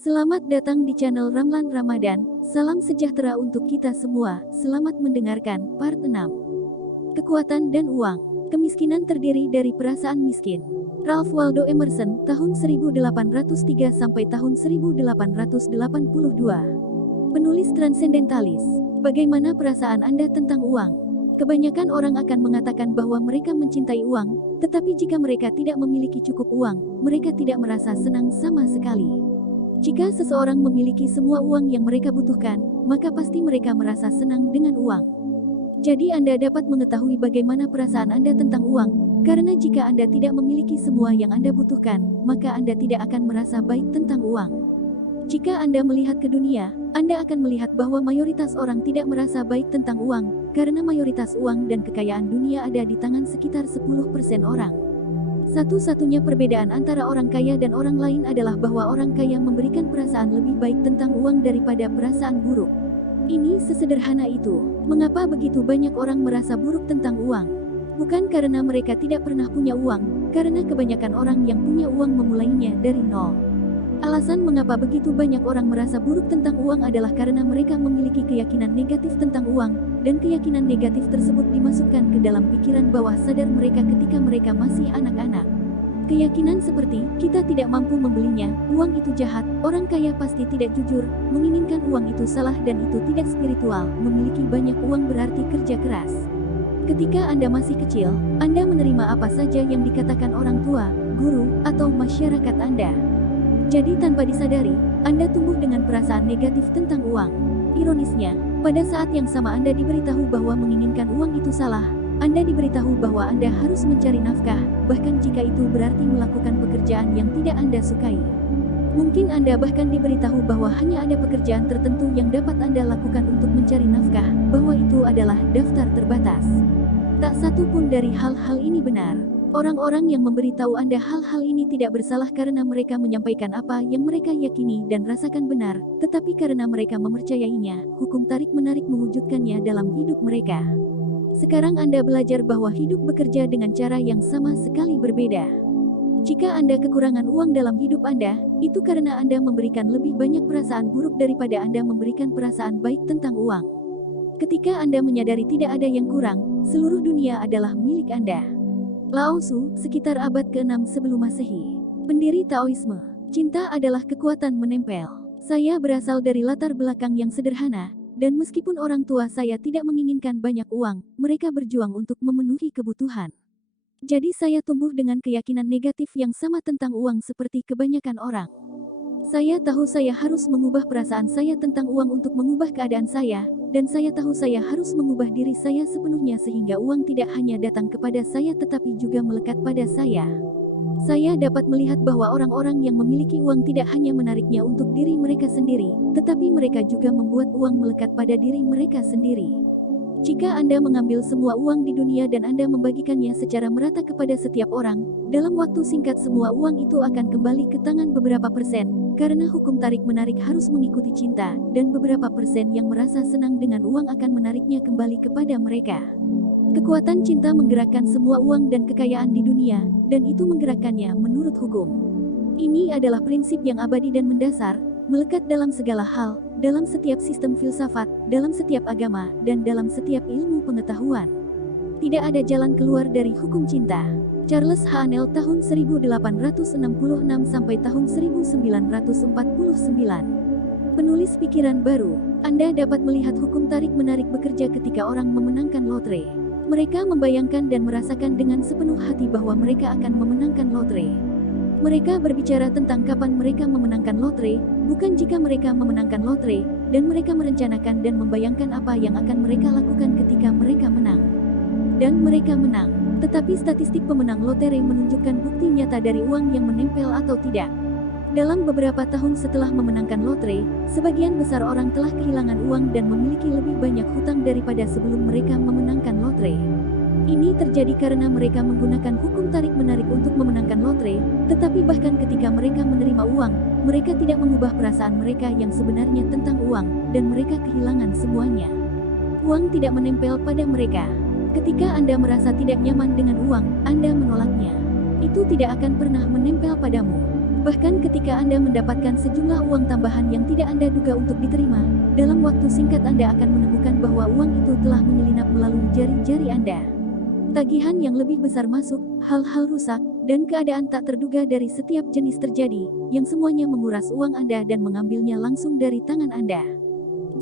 Selamat datang di channel Ramlan Ramadan. Salam sejahtera untuk kita semua. Selamat mendengarkan part 6. Kekuatan dan uang. Kemiskinan terdiri dari perasaan miskin. Ralph Waldo Emerson, tahun 1803 sampai tahun 1882. Penulis transendentalis. Bagaimana perasaan Anda tentang uang? Kebanyakan orang akan mengatakan bahwa mereka mencintai uang, tetapi jika mereka tidak memiliki cukup uang, mereka tidak merasa senang sama sekali. Jika seseorang memiliki semua uang yang mereka butuhkan, maka pasti mereka merasa senang dengan uang. Jadi Anda dapat mengetahui bagaimana perasaan Anda tentang uang, karena jika Anda tidak memiliki semua yang Anda butuhkan, maka Anda tidak akan merasa baik tentang uang. Jika Anda melihat ke dunia, Anda akan melihat bahwa mayoritas orang tidak merasa baik tentang uang, karena mayoritas uang dan kekayaan dunia ada di tangan sekitar 10% orang. Satu-satunya perbedaan antara orang kaya dan orang lain adalah bahwa orang kaya memberikan perasaan lebih baik tentang uang daripada perasaan buruk. Ini sesederhana itu. Mengapa begitu banyak orang merasa buruk tentang uang? Bukan karena mereka tidak pernah punya uang, karena kebanyakan orang yang punya uang memulainya dari nol. Alasan mengapa begitu banyak orang merasa buruk tentang uang adalah karena mereka memiliki keyakinan negatif tentang uang, dan keyakinan negatif tersebut dimasukkan ke dalam pikiran bawah sadar mereka ketika mereka masih anak-anak. Keyakinan seperti, kita tidak mampu membelinya, uang itu jahat, orang kaya pasti tidak jujur, menginginkan uang itu salah dan itu tidak spiritual, memiliki banyak uang berarti kerja keras. Ketika Anda masih kecil, Anda menerima apa saja yang dikatakan orang tua, guru, atau masyarakat Anda. Jadi tanpa disadari, Anda tumbuh dengan perasaan negatif tentang uang. Ironisnya, pada saat yang sama Anda diberitahu bahwa menginginkan uang itu salah, Anda diberitahu bahwa Anda harus mencari nafkah, bahkan jika itu berarti melakukan pekerjaan yang tidak Anda sukai. Mungkin Anda bahkan diberitahu bahwa hanya ada pekerjaan tertentu yang dapat Anda lakukan untuk mencari nafkah, bahwa itu adalah daftar terbatas. Tak satu pun dari hal-hal ini benar. Orang-orang yang memberitahu Anda hal-hal ini tidak bersalah karena mereka menyampaikan apa yang mereka yakini dan rasakan benar, tetapi karena mereka mempercayainya, hukum tarik-menarik mewujudkannya dalam hidup mereka. Sekarang Anda belajar bahwa hidup bekerja dengan cara yang sama sekali berbeda. Jika Anda kekurangan uang dalam hidup Anda, itu karena Anda memberikan lebih banyak perasaan buruk daripada Anda memberikan perasaan baik tentang uang. Ketika Anda menyadari tidak ada yang kurang, seluruh dunia adalah milik Anda. Lao Tzu, sekitar abad ke-6 sebelum Masehi. Pendiri Taoisme. Cinta adalah kekuatan menempel. Saya berasal dari latar belakang yang sederhana, dan meskipun orang tua saya tidak menginginkan banyak uang, mereka berjuang untuk memenuhi kebutuhan. Jadi saya tumbuh dengan keyakinan negatif yang sama tentang uang seperti kebanyakan orang. Saya tahu saya harus mengubah perasaan saya tentang uang untuk mengubah keadaan saya, dan saya tahu saya harus mengubah diri saya sepenuhnya sehingga uang tidak hanya datang kepada saya tetapi juga melekat pada saya. Saya dapat melihat bahwa orang-orang yang memiliki uang tidak hanya menariknya untuk diri mereka sendiri, tetapi mereka juga membuat uang melekat pada diri mereka sendiri. Jika Anda mengambil semua uang di dunia dan Anda membagikannya secara merata kepada setiap orang, dalam waktu singkat semua uang itu akan kembali ke tangan beberapa persen, karena hukum tarik-menarik harus mengikuti cinta, dan beberapa persen yang merasa senang dengan uang akan menariknya kembali kepada mereka. Kekuatan cinta menggerakkan semua uang dan kekayaan di dunia, dan itu menggerakkannya menurut hukum. Ini adalah prinsip yang abadi dan mendasar, melekat dalam segala hal, dalam setiap sistem filsafat, dalam setiap agama, dan dalam setiap ilmu pengetahuan. Tidak ada jalan keluar dari hukum cinta. Charles Haanel tahun 1866 sampai tahun 1949. Penulis pikiran baru. Anda dapat melihat hukum tarik-menarik bekerja ketika orang memenangkan lotre. Mereka membayangkan dan merasakan dengan sepenuh hati bahwa mereka akan memenangkan lotre. Mereka berbicara tentang kapan mereka memenangkan lotre, bukan jika mereka memenangkan lotre, dan mereka merencanakan dan membayangkan apa yang akan mereka lakukan ketika mereka menang. Dan mereka menang. Tetapi statistik pemenang lotre menunjukkan bukti nyata dari uang yang menempel atau tidak. Dalam beberapa tahun setelah memenangkan lotre, sebagian besar orang telah kehilangan uang dan memiliki lebih banyak hutang daripada sebelum mereka memenangkan lotre. Ini terjadi karena mereka menggunakan hukum tarik-menarik untuk memenangkan lotre, tetapi bahkan ketika mereka menerima uang, mereka tidak mengubah perasaan mereka yang sebenarnya tentang uang, dan mereka kehilangan semuanya. Uang tidak menempel pada mereka. Ketika Anda merasa tidak nyaman dengan uang, Anda menolaknya. Itu tidak akan pernah menempel padamu. Bahkan ketika Anda mendapatkan sejumlah uang tambahan yang tidak Anda duga untuk diterima, dalam waktu singkat Anda akan menemukan bahwa uang itu telah menyelinap melalui jari-jari Anda. Tagihan yang lebih besar masuk, hal-hal rusak, dan keadaan tak terduga dari setiap jenis terjadi, yang semuanya menguras uang Anda dan mengambilnya langsung dari tangan Anda.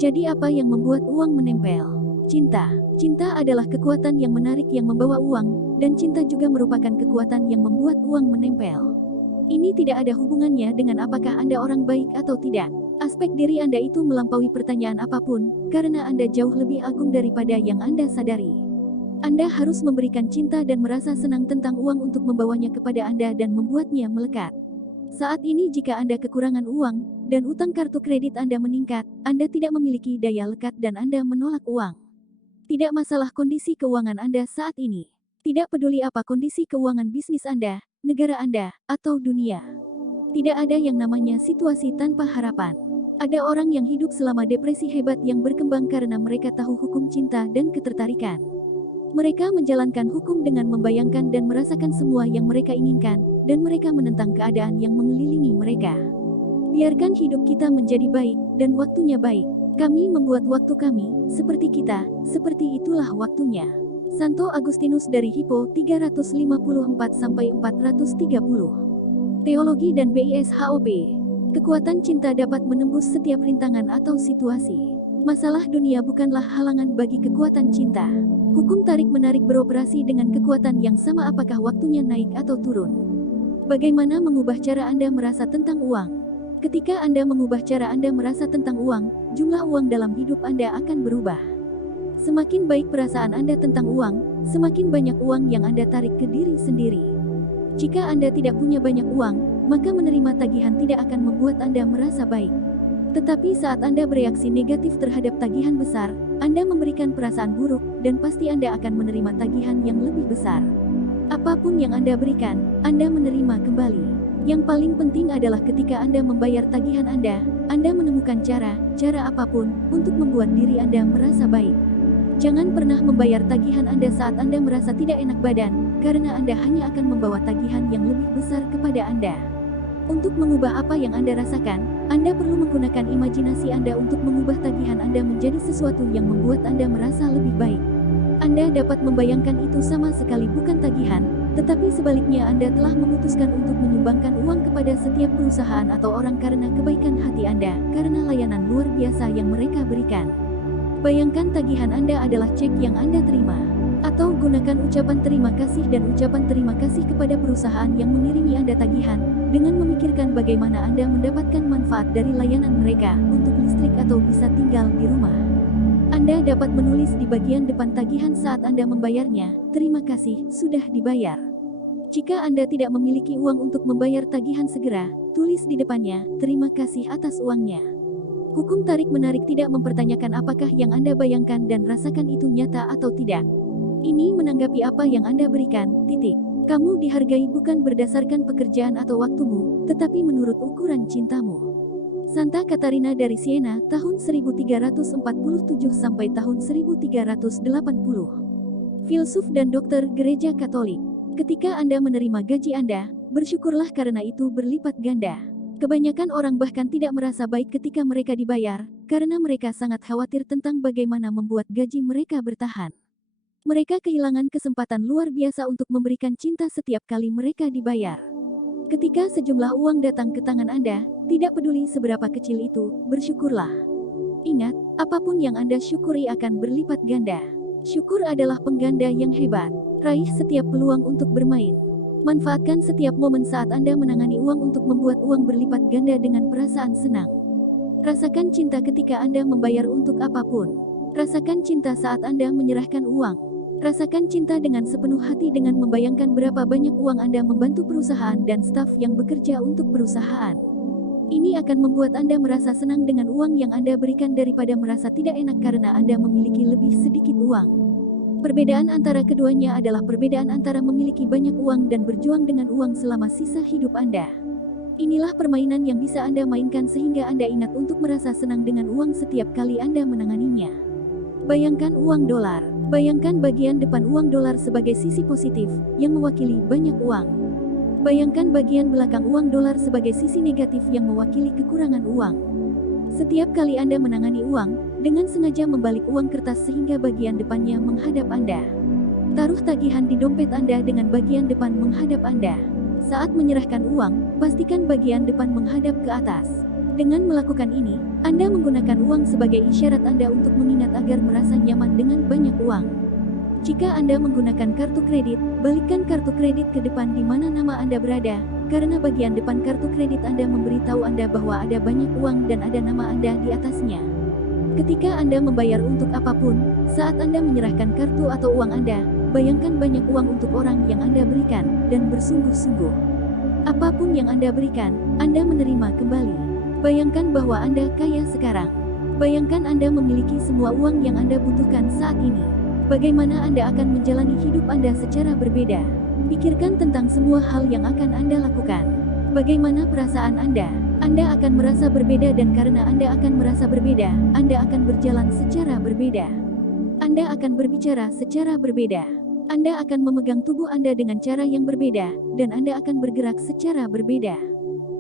Jadi apa yang membuat uang menempel? Cinta. Cinta adalah kekuatan yang menarik yang membawa uang, dan cinta juga merupakan kekuatan yang membuat uang menempel. Ini tidak ada hubungannya dengan apakah Anda orang baik atau tidak. Aspek diri Anda itu melampaui pertanyaan apapun, karena Anda jauh lebih agung daripada yang Anda sadari. Anda harus memberikan cinta dan merasa senang tentang uang untuk membawanya kepada Anda dan membuatnya melekat. Saat ini jika Anda kekurangan uang, dan utang kartu kredit Anda meningkat, Anda tidak memiliki daya lekat dan Anda menolak uang. Tidak masalah kondisi keuangan Anda saat ini. Tidak peduli apa kondisi keuangan bisnis Anda, negara Anda, atau dunia. Tidak ada yang namanya situasi tanpa harapan. Ada orang yang hidup selama depresi hebat yang berkembang karena mereka tahu hukum cinta dan ketertarikan. Mereka menjalankan hukum dengan membayangkan dan merasakan semua yang mereka inginkan, dan mereka menentang keadaan yang mengelilingi mereka. Biarkan hidup kita menjadi baik, dan waktunya baik. Kami membuat waktu kami, seperti kita, seperti itulah waktunya. Santo Agustinus dari Hippo 354-430. Teologi dan BISHOP. Kekuatan cinta dapat menembus setiap rintangan atau situasi. Masalah dunia bukanlah halangan bagi kekuatan cinta. Hukum tarik-menarik beroperasi dengan kekuatan yang sama apakah waktunya naik atau turun. Bagaimana mengubah cara Anda merasa tentang uang? Ketika Anda mengubah cara Anda merasa tentang uang, jumlah uang dalam hidup Anda akan berubah. Semakin baik perasaan Anda tentang uang, semakin banyak uang yang Anda tarik ke diri sendiri. Jika Anda tidak punya banyak uang, maka menerima tagihan tidak akan membuat Anda merasa baik. Tetapi saat Anda bereaksi negatif terhadap tagihan besar, Anda memberikan perasaan buruk, dan pasti Anda akan menerima tagihan yang lebih besar. Apapun yang Anda berikan, Anda menerima kembali. Yang paling penting adalah ketika Anda membayar tagihan Anda menemukan cara apapun, untuk membuat diri Anda merasa baik. Jangan pernah membayar tagihan Anda saat Anda merasa tidak enak badan, karena Anda hanya akan membawa tagihan yang lebih besar kepada Anda. Untuk mengubah apa yang Anda rasakan, Anda perlu menggunakan imajinasi Anda untuk mengubah tagihan Anda menjadi sesuatu yang membuat Anda merasa lebih baik. Anda dapat membayangkan itu sama sekali bukan tagihan, tetapi sebaliknya Anda telah memutuskan untuk menyumbangkan uang kepada setiap perusahaan atau orang karena kebaikan hati Anda, karena layanan luar biasa yang mereka berikan. Bayangkan tagihan Anda adalah cek yang Anda terima. Atau gunakan ucapan terima kasih dan ucapan terima kasih kepada perusahaan yang mengirimi Anda tagihan, dengan memikirkan bagaimana Anda mendapatkan manfaat dari layanan mereka, untuk listrik atau bisa tinggal di rumah. Anda dapat menulis di bagian depan tagihan saat Anda membayarnya, terima kasih, sudah dibayar. Jika Anda tidak memiliki uang untuk membayar tagihan segera, tulis di depannya, terima kasih atas uangnya. Hukum tarik-menarik tidak mempertanyakan apakah yang Anda bayangkan dan rasakan itu nyata atau tidak. Ini menanggapi apa yang Anda berikan, titik. Kamu dihargai bukan berdasarkan pekerjaan atau waktumu, tetapi menurut ukuran cintamu. Santa Katarina dari Siena, tahun 1347 sampai tahun 1380. Filsuf dan dokter gereja Katolik. Ketika Anda menerima gaji Anda, bersyukurlah karena itu berlipat ganda. Kebanyakan orang bahkan tidak merasa baik ketika mereka dibayar, karena mereka sangat khawatir tentang bagaimana membuat gaji mereka bertahan. Mereka kehilangan kesempatan luar biasa untuk memberikan cinta setiap kali mereka dibayar. Ketika sejumlah uang datang ke tangan Anda, tidak peduli seberapa kecil itu, bersyukurlah. Ingat, apapun yang Anda syukuri akan berlipat ganda. Syukur adalah pengganda yang hebat. Raih setiap peluang untuk bermain. Manfaatkan setiap momen saat Anda menangani uang untuk membuat uang berlipat ganda dengan perasaan senang. Rasakan cinta ketika Anda membayar untuk apapun. Rasakan cinta saat Anda menyerahkan uang. Rasakan cinta dengan sepenuh hati dengan membayangkan berapa banyak uang Anda membantu perusahaan dan staf yang bekerja untuk perusahaan. Ini akan membuat Anda merasa senang dengan uang yang Anda berikan daripada merasa tidak enak karena Anda memiliki lebih sedikit uang. Perbedaan antara keduanya adalah perbedaan antara memiliki banyak uang dan berjuang dengan uang selama sisa hidup Anda. Inilah permainan yang bisa Anda mainkan sehingga Anda ingat untuk merasa senang dengan uang setiap kali Anda menanganinya. Bayangkan uang dolar. Bayangkan bagian depan uang dolar sebagai sisi positif, yang mewakili banyak uang. Bayangkan bagian belakang uang dolar sebagai sisi negatif yang mewakili kekurangan uang. Setiap kali Anda menangani uang, dengan sengaja membalik uang kertas sehingga bagian depannya menghadap Anda. Taruh tagihan di dompet Anda dengan bagian depan menghadap Anda. Saat menyerahkan uang, pastikan bagian depan menghadap ke atas. Dengan melakukan ini, Anda menggunakan uang sebagai isyarat Anda untuk mengingat agar merasa nyaman dengan banyak uang. Jika Anda menggunakan kartu kredit, balikkan kartu kredit ke depan di mana nama Anda berada, karena bagian depan kartu kredit Anda memberitahu Anda bahwa ada banyak uang dan ada nama Anda di atasnya. Ketika Anda membayar untuk apapun, saat Anda menyerahkan kartu atau uang Anda, bayangkan banyak uang untuk orang yang Anda berikan, dan bersungguh-sungguh. Apapun yang Anda berikan, Anda menerima kembali. Bayangkan bahwa Anda kaya sekarang. Bayangkan Anda memiliki semua uang yang Anda butuhkan saat ini. Bagaimana Anda akan menjalani hidup Anda secara berbeda? Pikirkan tentang semua hal yang akan Anda lakukan. Bagaimana perasaan Anda? Anda akan merasa berbeda dan karena Anda akan merasa berbeda, Anda akan berjalan secara berbeda. Anda akan berbicara secara berbeda. Anda akan memegang tubuh Anda dengan cara yang berbeda, dan Anda akan bergerak secara berbeda.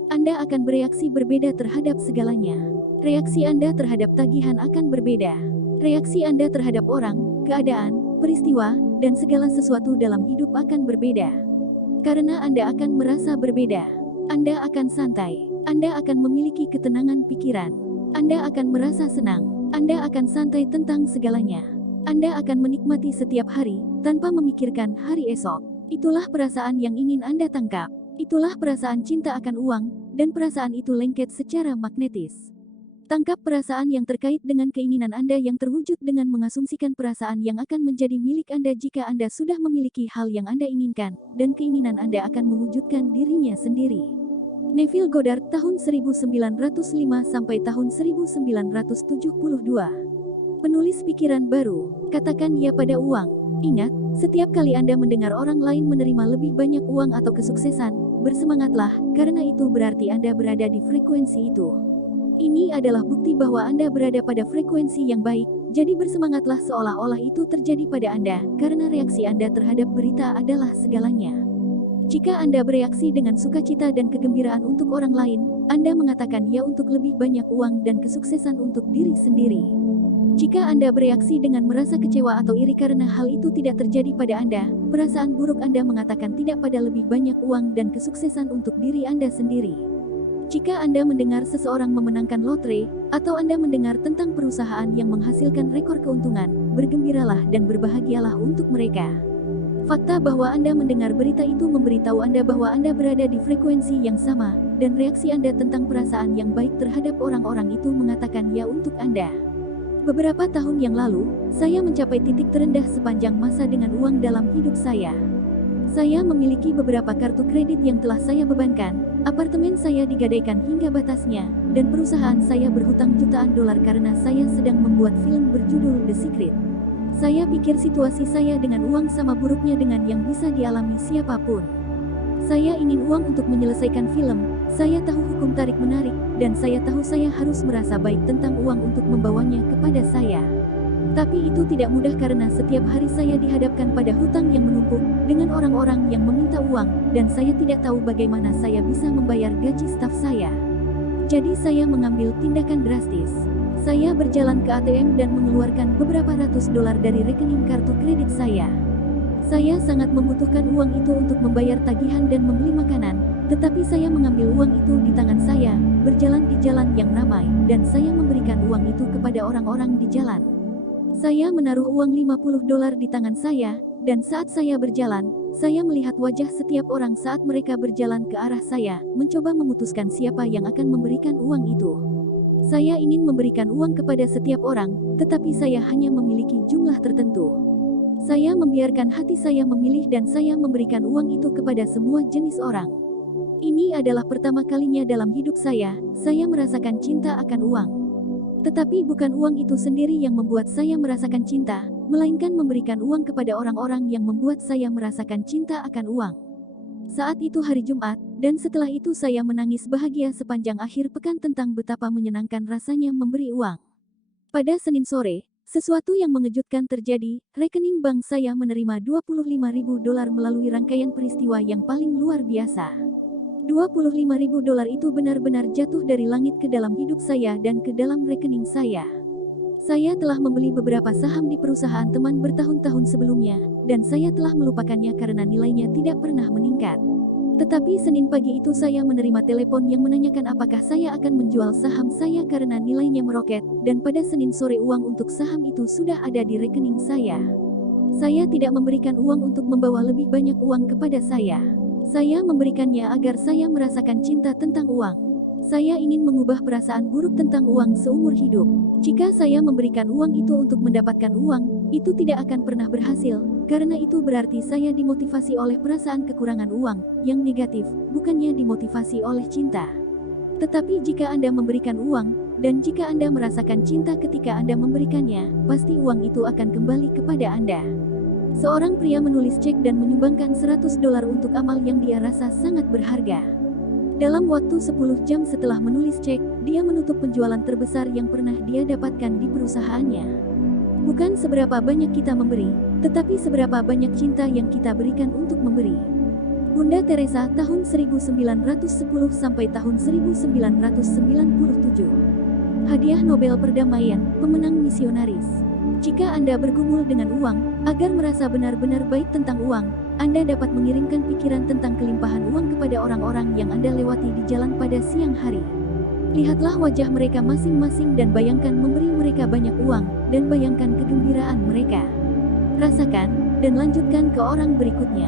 Anda akan bereaksi berbeda terhadap segalanya. Reaksi Anda terhadap tagihan akan berbeda. Reaksi Anda terhadap orang, keadaan, peristiwa, dan segala sesuatu dalam hidup akan berbeda. Karena Anda akan merasa berbeda. Anda akan santai. Anda akan memiliki ketenangan pikiran. Anda akan merasa senang. Anda akan santai tentang segalanya. Anda akan menikmati setiap hari, tanpa memikirkan hari esok. Itulah perasaan yang ingin Anda tangkap. Itulah perasaan cinta akan uang, dan perasaan itu lengket secara magnetis. Tangkap perasaan yang terkait dengan keinginan Anda yang terwujud dengan mengasumsikan perasaan yang akan menjadi milik Anda jika Anda sudah memiliki hal yang Anda inginkan, dan keinginan Anda akan mewujudkan dirinya sendiri. Neville Goddard tahun 1905 sampai tahun 1972. Penulis pikiran baru, katakan ya pada uang. Ingat, setiap kali Anda mendengar orang lain menerima lebih banyak uang atau kesuksesan, bersemangatlah, karena itu berarti Anda berada di frekuensi itu. Ini adalah bukti bahwa Anda berada pada frekuensi yang baik, jadi bersemangatlah seolah-olah itu terjadi pada Anda, karena reaksi Anda terhadap berita adalah segalanya. Jika Anda bereaksi dengan sukacita dan kegembiraan untuk orang lain, Anda mengatakan ya untuk lebih banyak uang dan kesuksesan untuk diri sendiri. Jika Anda bereaksi dengan merasa kecewa atau iri karena hal itu tidak terjadi pada Anda, perasaan buruk Anda mengatakan tidak pada lebih banyak uang dan kesuksesan untuk diri Anda sendiri. Jika Anda mendengar seseorang memenangkan lotre, atau Anda mendengar tentang perusahaan yang menghasilkan rekor keuntungan, bergembiralah dan berbahagialah untuk mereka. Fakta bahwa Anda mendengar berita itu memberitahu Anda bahwa Anda berada di frekuensi yang sama, dan reaksi Anda tentang perasaan yang baik terhadap orang-orang itu mengatakan ya untuk Anda. Beberapa tahun yang lalu, saya mencapai titik terendah sepanjang masa dengan uang dalam hidup saya. Saya memiliki beberapa kartu kredit yang telah saya bebankan, apartemen saya digadaikan hingga batasnya, dan perusahaan saya berhutang jutaan dolar karena saya sedang membuat film berjudul The Secret. Saya pikir situasi saya dengan uang sama buruknya dengan yang bisa dialami siapapun. Saya ingin uang untuk menyelesaikan film, saya tahu hukum tarik-menarik, dan saya tahu saya harus merasa baik tentang uang untuk membawanya kepada saya. Tapi itu tidak mudah karena setiap hari saya dihadapkan pada hutang yang menumpuk, dengan orang-orang yang meminta uang, dan saya tidak tahu bagaimana saya bisa membayar gaji staf saya. Jadi saya mengambil tindakan drastis. Saya berjalan ke ATM dan mengeluarkan beberapa ratus dolar dari rekening kartu kredit saya. Saya sangat membutuhkan uang itu untuk membayar tagihan dan membeli makanan, tetapi saya mengambil uang itu di tangan saya, berjalan di jalan yang ramai, dan saya memberikan uang itu kepada orang-orang di jalan. Saya menaruh uang 50 dolar di tangan saya, dan saat saya berjalan, saya melihat wajah setiap orang saat mereka berjalan ke arah saya, mencoba memutuskan siapa yang akan memberikan uang itu. Saya ingin memberikan uang kepada setiap orang, tetapi saya hanya memiliki jumlah tertentu. Saya membiarkan hati saya memilih dan saya memberikan uang itu kepada semua jenis orang. Ini adalah pertama kalinya dalam hidup saya merasakan cinta akan uang. Tetapi bukan uang itu sendiri yang membuat saya merasakan cinta, melainkan memberikan uang kepada orang-orang yang membuat saya merasakan cinta akan uang. Saat itu hari Jumat, dan setelah itu saya menangis bahagia sepanjang akhir pekan tentang betapa menyenangkan rasanya memberi uang. Pada Senin sore, Sesuatu yang mengejutkan terjadi, rekening bank saya menerima $25.000 melalui rangkaian peristiwa yang paling luar biasa. $25.000 itu benar-benar jatuh dari langit ke dalam hidup saya dan ke dalam rekening saya. Saya telah membeli beberapa saham di perusahaan teman bertahun-tahun sebelumnya, dan saya telah melupakannya karena nilainya tidak pernah meningkat. Tetapi Senin pagi itu saya menerima telepon yang menanyakan apakah saya akan menjual saham saya karena nilainya meroket, dan pada Senin sore uang untuk saham itu sudah ada di rekening saya. Saya tidak memberikan uang untuk membawa lebih banyak uang kepada saya. Saya memberikannya agar saya merasakan cinta tentang uang. Saya ingin mengubah perasaan buruk tentang uang seumur hidup. Jika saya memberikan uang itu untuk mendapatkan uang, itu tidak akan pernah berhasil, karena itu berarti saya dimotivasi oleh perasaan kekurangan uang, yang negatif, bukannya dimotivasi oleh cinta. Tetapi jika Anda memberikan uang, dan jika Anda merasakan cinta ketika Anda memberikannya, pasti uang itu akan kembali kepada Anda. Seorang pria menulis cek dan menyumbangkan $100 untuk amal yang dia rasa sangat berharga. Dalam waktu 10 jam setelah menulis cek, dia menutup penjualan terbesar yang pernah dia dapatkan di perusahaannya. Bukan seberapa banyak kita memberi, tetapi seberapa banyak cinta yang kita berikan untuk memberi. Bunda Teresa tahun 1910 sampai tahun 1997. Hadiah Nobel Perdamaian, pemenang misionaris. Jika Anda bergumul dengan uang, agar merasa benar-benar baik tentang uang, Anda dapat mengirimkan pikiran tentang kelimpahan uang kepada orang-orang yang Anda lewati di jalan pada siang hari. Lihatlah wajah mereka masing-masing dan bayangkan memberi mereka banyak uang, dan bayangkan kegembiraan mereka. Rasakan, dan lanjutkan ke orang berikutnya.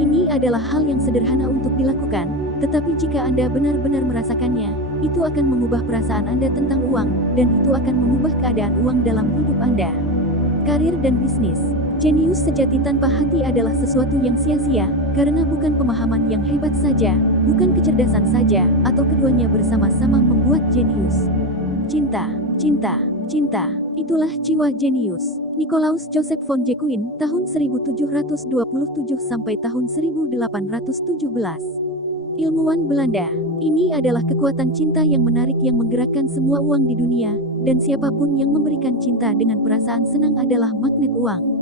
Ini adalah hal yang sederhana untuk dilakukan, tetapi jika Anda benar-benar merasakannya, itu akan mengubah perasaan Anda tentang uang, dan itu akan mengubah keadaan uang dalam hidup Anda. Karir dan bisnis. Jenius sejati tanpa hati adalah sesuatu yang sia-sia, karena bukan pemahaman yang hebat saja, bukan kecerdasan saja, atau keduanya bersama-sama membuat jenius. Cinta, cinta, cinta, itulah jiwa jenius. Nicolaus Joseph von Jacquin, tahun 1727 sampai tahun 1817. Ilmuwan Belanda. Ini adalah kekuatan cinta yang menarik yang menggerakkan semua uang di dunia, dan siapapun yang memberikan cinta dengan perasaan senang adalah magnet uang.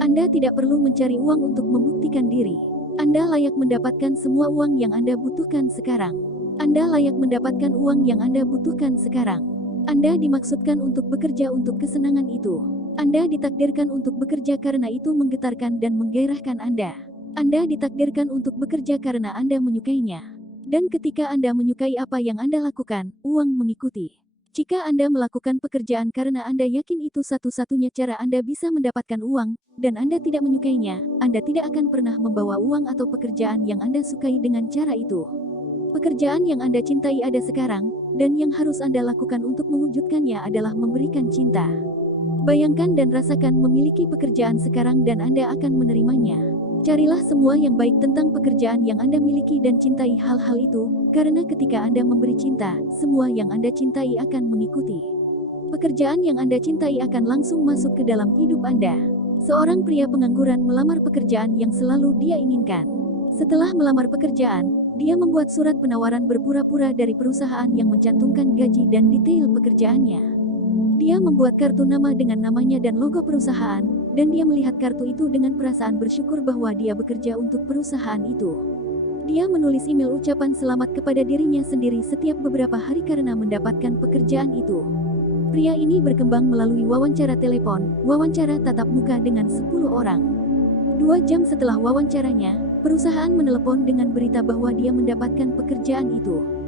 Anda tidak perlu mencari uang untuk membuktikan diri. Anda layak mendapatkan semua uang yang Anda butuhkan sekarang. Anda layak mendapatkan uang yang Anda butuhkan sekarang. Anda dimaksudkan untuk bekerja untuk kesenangan itu. Anda ditakdirkan untuk bekerja karena itu menggetarkan dan menggairahkan Anda. Anda ditakdirkan untuk bekerja karena Anda menyukainya. Dan ketika Anda menyukai apa yang Anda lakukan, uang mengikuti. Jika Anda melakukan pekerjaan karena Anda yakin itu satu-satunya cara Anda bisa mendapatkan uang, dan Anda tidak menyukainya, Anda tidak akan pernah membawa uang atau pekerjaan yang Anda sukai dengan cara itu. Pekerjaan yang Anda cintai ada sekarang, dan yang harus Anda lakukan untuk mewujudkannya adalah memberikan cinta. Bayangkan dan rasakan memiliki pekerjaan sekarang dan Anda akan menerimanya. Carilah semua yang baik tentang pekerjaan yang Anda miliki dan cintai hal-hal itu, karena ketika Anda memberi cinta, semua yang Anda cintai akan mengikuti. Pekerjaan yang Anda cintai akan langsung masuk ke dalam hidup Anda. Seorang pria pengangguran melamar pekerjaan yang selalu dia inginkan. Setelah melamar pekerjaan, dia membuat surat penawaran berpura-pura dari perusahaan yang mencantumkan gaji dan detail pekerjaannya. Dia membuat kartu nama dengan namanya dan logo perusahaan, dan dia melihat kartu itu dengan perasaan bersyukur bahwa dia bekerja untuk perusahaan itu. Dia menulis email ucapan selamat kepada dirinya sendiri setiap beberapa hari karena mendapatkan pekerjaan itu. Pria ini berkembang melalui wawancara telepon, wawancara tatap muka dengan 10 orang. 2 jam setelah wawancaranya, perusahaan menelepon dengan berita bahwa dia mendapatkan pekerjaan itu.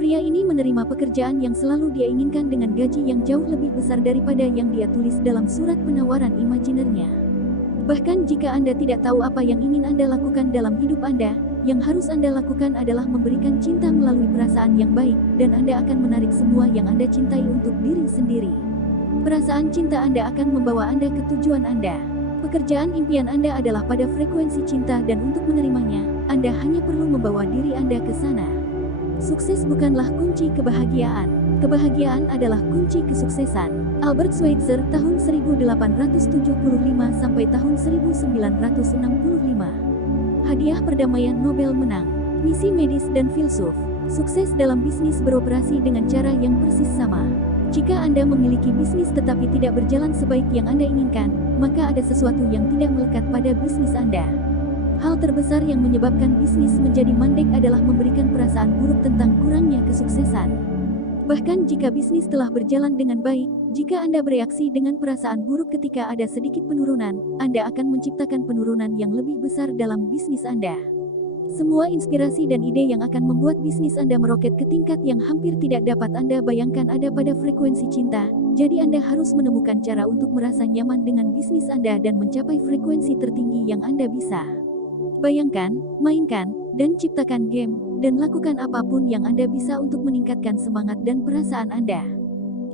Pria ini menerima pekerjaan yang selalu dia inginkan dengan gaji yang jauh lebih besar daripada yang dia tulis dalam surat penawaran imajinernya. Bahkan jika Anda tidak tahu apa yang ingin Anda lakukan dalam hidup Anda, yang harus Anda lakukan adalah memberikan cinta melalui perasaan yang baik, dan Anda akan menarik semua yang Anda cintai untuk diri sendiri. Perasaan cinta Anda akan membawa Anda ke tujuan Anda. Pekerjaan impian Anda adalah pada frekuensi cinta dan untuk menerimanya, Anda hanya perlu membawa diri Anda ke sana. Sukses bukanlah kunci kebahagiaan. Kebahagiaan adalah kunci kesuksesan. Albert Schweitzer tahun 1875 sampai tahun 1965. Hadiah Perdamaian Nobel menang. Misi medis dan filsuf. Sukses dalam bisnis beroperasi dengan cara yang persis sama. Jika Jika Anda memiliki bisnis tetapi tidak berjalan sebaik yang Anda inginkan, maka ada sesuatu yang tidak melekat pada bisnis Anda. Hal terbesar yang menyebabkan bisnis menjadi mandek adalah memberikan perasaan buruk tentang kurangnya kesuksesan. Bahkan jika bisnis telah berjalan dengan baik, jika Anda bereaksi dengan perasaan buruk ketika ada sedikit penurunan, Anda akan menciptakan penurunan yang lebih besar dalam bisnis Anda. Semua inspirasi dan ide yang akan membuat bisnis Anda meroket ke tingkat yang hampir tidak dapat Anda bayangkan ada pada frekuensi cinta, jadi Anda harus menemukan cara untuk merasa nyaman dengan bisnis Anda dan mencapai frekuensi tertinggi yang Anda bisa. Bayangkan, mainkan, dan ciptakan game, dan lakukan apapun yang Anda bisa untuk meningkatkan semangat dan perasaan Anda.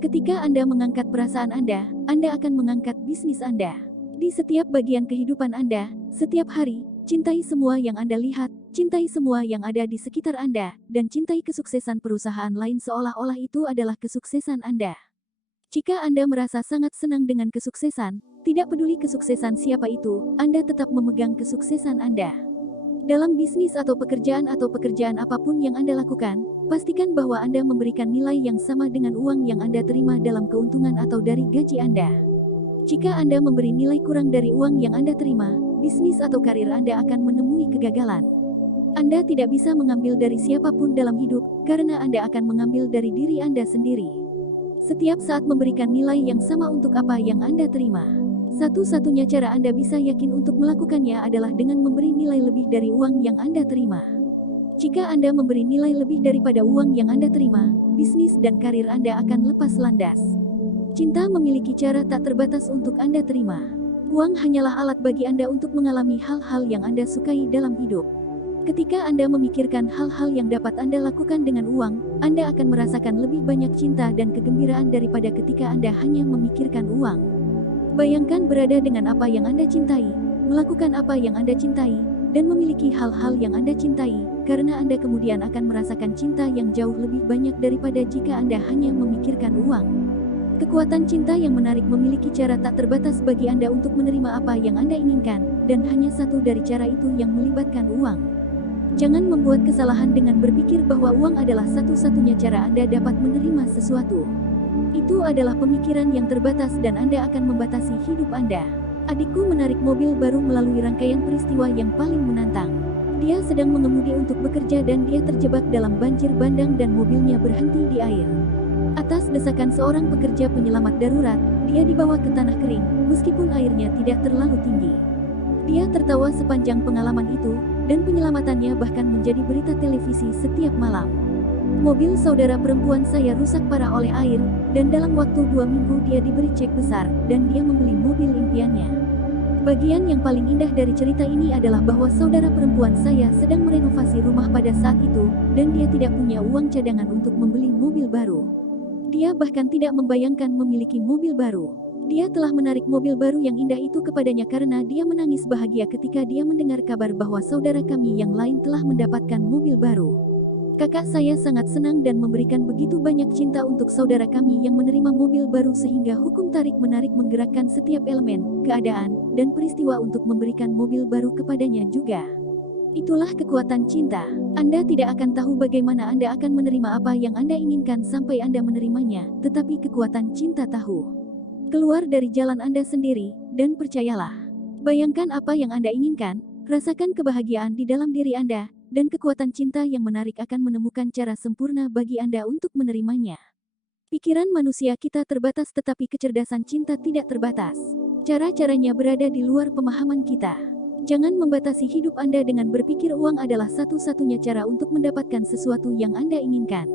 Ketika Anda mengangkat perasaan Anda akan mengangkat bisnis Anda. Di setiap bagian kehidupan Anda, setiap hari, cintai semua yang Anda lihat, cintai semua yang ada di sekitar Anda, dan cintai kesuksesan perusahaan lain seolah-olah itu adalah kesuksesan Anda. Jika Anda merasa sangat senang dengan kesuksesan, tidak peduli kesuksesan siapa itu, Anda tetap memegang kesuksesan Anda. Dalam bisnis atau pekerjaan apapun yang Anda lakukan, pastikan bahwa Anda memberikan nilai yang sama dengan uang yang Anda terima dalam keuntungan atau dari gaji Anda. Jika Anda memberi nilai kurang dari uang yang Anda terima, bisnis atau karir Anda akan menemui kegagalan. Anda tidak bisa mengambil dari siapapun dalam hidup, karena Anda akan mengambil dari diri Anda sendiri. Setiap saat memberikan nilai yang sama untuk apa yang Anda terima. Satu-satunya cara Anda bisa yakin untuk melakukannya adalah dengan memberi nilai lebih dari uang yang Anda terima. Jika Anda memberi nilai lebih daripada uang yang Anda terima, bisnis dan karir Anda akan lepas landas. Cinta memiliki cara tak terbatas untuk Anda terima. Uang hanyalah alat bagi Anda untuk mengalami hal-hal yang Anda sukai dalam hidup. Ketika Anda memikirkan hal-hal yang dapat Anda lakukan dengan uang, Anda akan merasakan lebih banyak cinta dan kegembiraan daripada ketika Anda hanya memikirkan uang. Bayangkan berada dengan apa yang Anda cintai, melakukan apa yang Anda cintai, dan memiliki hal-hal yang Anda cintai, karena Anda kemudian akan merasakan cinta yang jauh lebih banyak daripada jika Anda hanya memikirkan uang. Kekuatan cinta yang menarik memiliki cara tak terbatas bagi Anda untuk menerima apa yang Anda inginkan, dan hanya satu dari cara itu yang melibatkan uang. Jangan membuat kesalahan dengan berpikir bahwa uang adalah satu-satunya cara Anda dapat menerima sesuatu. Itu adalah pemikiran yang terbatas dan Anda akan membatasi hidup Anda. Adikku menarik mobil baru melalui rangkaian peristiwa yang paling menantang. Dia sedang mengemudi untuk bekerja dan dia terjebak dalam banjir bandang dan mobilnya berhenti di air. Atas desakan seorang pekerja penyelamat darurat, dia dibawa ke tanah kering, meskipun airnya tidak terlalu tinggi. Dia tertawa sepanjang pengalaman itu, dan penyelamatannya bahkan menjadi berita televisi setiap malam. Mobil saudara perempuan saya rusak parah oleh air, dan dalam waktu 2 minggu dia diberi cek besar, dan dia membeli mobil impiannya. Bagian yang paling indah dari cerita ini adalah bahwa saudara perempuan saya sedang merenovasi rumah pada saat itu, dan dia tidak punya uang cadangan untuk membeli mobil baru. Dia bahkan tidak membayangkan memiliki mobil baru. Dia telah menarik mobil baru yang indah itu kepadanya karena dia menangis bahagia ketika dia mendengar kabar bahwa saudara kami yang lain telah mendapatkan mobil baru. Kakak saya sangat senang dan memberikan begitu banyak cinta untuk saudara kami yang menerima mobil baru sehingga hukum tarik-menarik menggerakkan setiap elemen, keadaan, dan peristiwa untuk memberikan mobil baru kepadanya juga. Itulah kekuatan cinta. Anda tidak akan tahu bagaimana Anda akan menerima apa yang Anda inginkan sampai Anda menerimanya, tetapi kekuatan cinta tahu. Keluar dari jalan Anda sendiri, dan percayalah. Bayangkan apa yang Anda inginkan, rasakan kebahagiaan di dalam diri Anda, dan kekuatan cinta yang menarik akan menemukan cara sempurna bagi Anda untuk menerimanya. Pikiran manusia kita terbatas tetapi kecerdasan cinta tidak terbatas. Cara-caranya berada di luar pemahaman kita. Jangan membatasi hidup Anda dengan berpikir uang adalah satu-satunya cara untuk mendapatkan sesuatu yang Anda inginkan.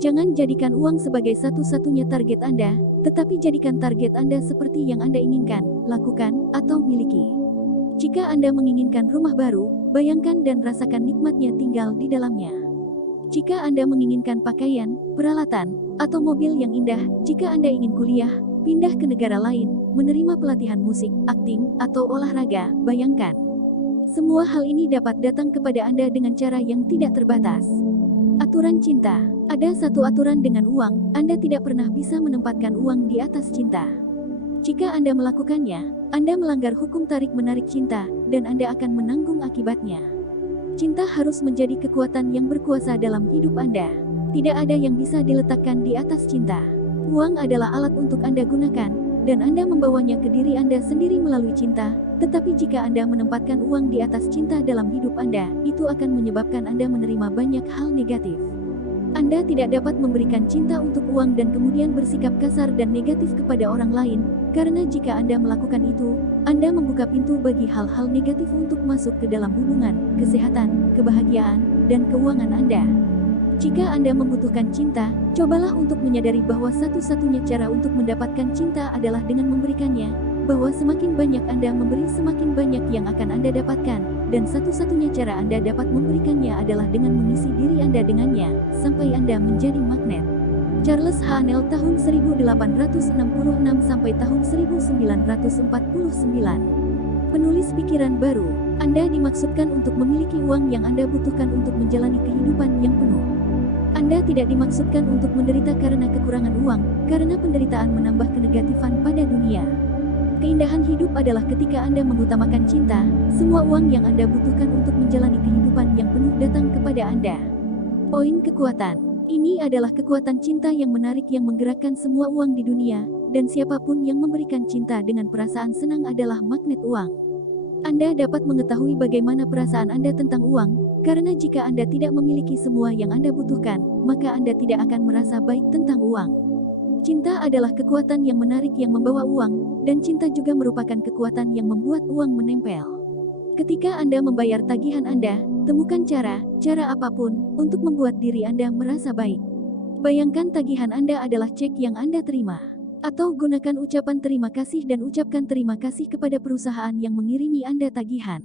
Jangan jadikan uang sebagai satu-satunya target Anda, tetapi jadikan target Anda seperti yang Anda inginkan, lakukan, atau miliki. Jika Anda menginginkan rumah baru, bayangkan dan rasakan nikmatnya tinggal di dalamnya. Jika Anda menginginkan pakaian, peralatan, atau mobil yang indah, jika Anda ingin kuliah, pindah ke negara lain, menerima pelatihan musik, akting, atau olahraga, bayangkan. Semua hal ini dapat datang kepada Anda dengan cara yang tidak terbatas. Aturan cinta. Ada satu aturan dengan uang, Anda tidak pernah bisa menempatkan uang di atas cinta. Jika Anda melakukannya, Anda melanggar hukum tarik-menarik cinta, dan Anda akan menanggung akibatnya. Cinta harus menjadi kekuatan yang berkuasa dalam hidup Anda. Tidak ada yang bisa diletakkan di atas cinta. Uang adalah alat untuk Anda gunakan, dan Anda membawanya ke diri Anda sendiri melalui cinta. Tetapi jika Anda menempatkan uang di atas cinta dalam hidup Anda, itu akan menyebabkan Anda menerima banyak hal negatif. Anda tidak dapat memberikan cinta untuk uang dan kemudian bersikap kasar dan negatif kepada orang lain, karena jika Anda melakukan itu, Anda membuka pintu bagi hal-hal negatif untuk masuk ke dalam hubungan, kesehatan, kebahagiaan, dan keuangan Anda. Jika Anda membutuhkan cinta, cobalah untuk menyadari bahwa satu-satunya cara untuk mendapatkan cinta adalah dengan memberikannya, bahwa semakin banyak Anda memberi semakin banyak yang akan Anda dapatkan, dan satu-satunya cara Anda dapat memberikannya adalah dengan mengisi diri Anda dengannya, sampai Anda menjadi magnet. Charles Haanel tahun 1866 sampai tahun 1949. Penulis pikiran baru, Anda dimaksudkan untuk memiliki uang yang Anda butuhkan untuk menjalani kehidupan yang penuh. Anda tidak dimaksudkan untuk menderita karena kekurangan uang, karena penderitaan menambah kenegatifan pada dunia. Keindahan hidup adalah ketika Anda mengutamakan cinta. Semua uang yang Anda butuhkan untuk menjalani kehidupan yang penuh datang kepada Anda. Poin kekuatan. Ini adalah kekuatan cinta yang menarik yang menggerakkan semua uang di dunia, dan siapapun yang memberikan cinta dengan perasaan senang adalah magnet uang. Anda dapat mengetahui bagaimana perasaan Anda tentang uang, karena jika Anda tidak memiliki semua yang Anda butuhkan, maka Anda tidak akan merasa baik tentang uang. Cinta adalah kekuatan yang menarik yang membawa uang, dan cinta juga merupakan kekuatan yang membuat uang menempel. Ketika Anda membayar tagihan Anda, temukan cara apapun, untuk membuat diri Anda merasa baik. Bayangkan tagihan Anda adalah cek yang Anda terima. Atau gunakan ucapan terima kasih dan ucapkan terima kasih kepada perusahaan yang mengirimi Anda tagihan.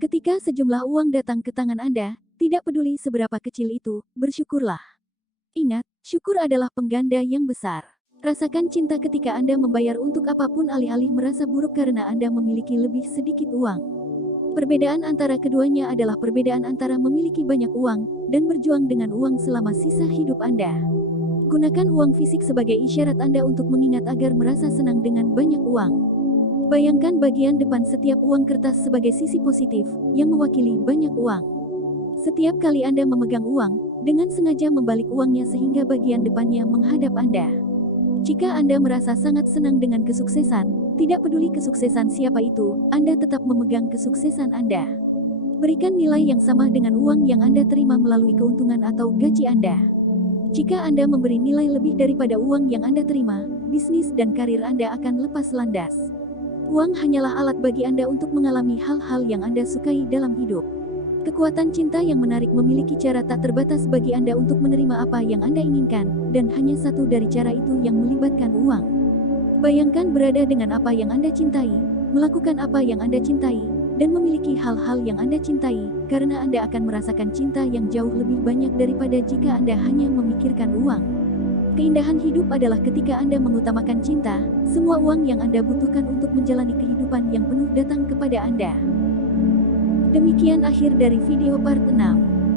Ketika sejumlah uang datang ke tangan Anda, tidak peduli seberapa kecil itu, bersyukurlah. Ingat, syukur adalah pengganda yang besar. Rasakan cinta ketika Anda membayar untuk apapun alih-alih merasa buruk karena Anda memiliki lebih sedikit uang. Perbedaan antara keduanya adalah perbedaan antara memiliki banyak uang dan berjuang dengan uang selama sisa hidup Anda. Gunakan uang fisik sebagai isyarat Anda untuk mengingat agar merasa senang dengan banyak uang. Bayangkan bagian depan setiap uang kertas sebagai sisi positif, yang mewakili banyak uang. Setiap kali Anda memegang uang, dengan sengaja membalik uangnya sehingga bagian depannya menghadap Anda. Jika Anda merasa sangat senang dengan kesuksesan, tidak peduli kesuksesan siapa itu, Anda tetap memegang kesuksesan Anda. Berikan nilai yang sama dengan uang yang Anda terima melalui keuntungan atau gaji Anda. Jika Anda memberi nilai lebih daripada uang yang Anda terima, bisnis dan karir Anda akan lepas landas. Uang hanyalah alat bagi Anda untuk mengalami hal-hal yang Anda sukai dalam hidup. Kekuatan cinta yang menarik memiliki cara tak terbatas bagi Anda untuk menerima apa yang Anda inginkan, dan hanya satu dari cara itu yang melibatkan uang. Bayangkan berada dengan apa yang Anda cintai, melakukan apa yang Anda cintai, dan memiliki hal-hal yang Anda cintai, karena Anda akan merasakan cinta yang jauh lebih banyak daripada jika Anda hanya memikirkan uang. Keindahan hidup adalah ketika Anda mengutamakan cinta. Semua uang yang Anda butuhkan untuk menjalani kehidupan yang penuh datang kepada Anda. Demikian akhir dari video part 6.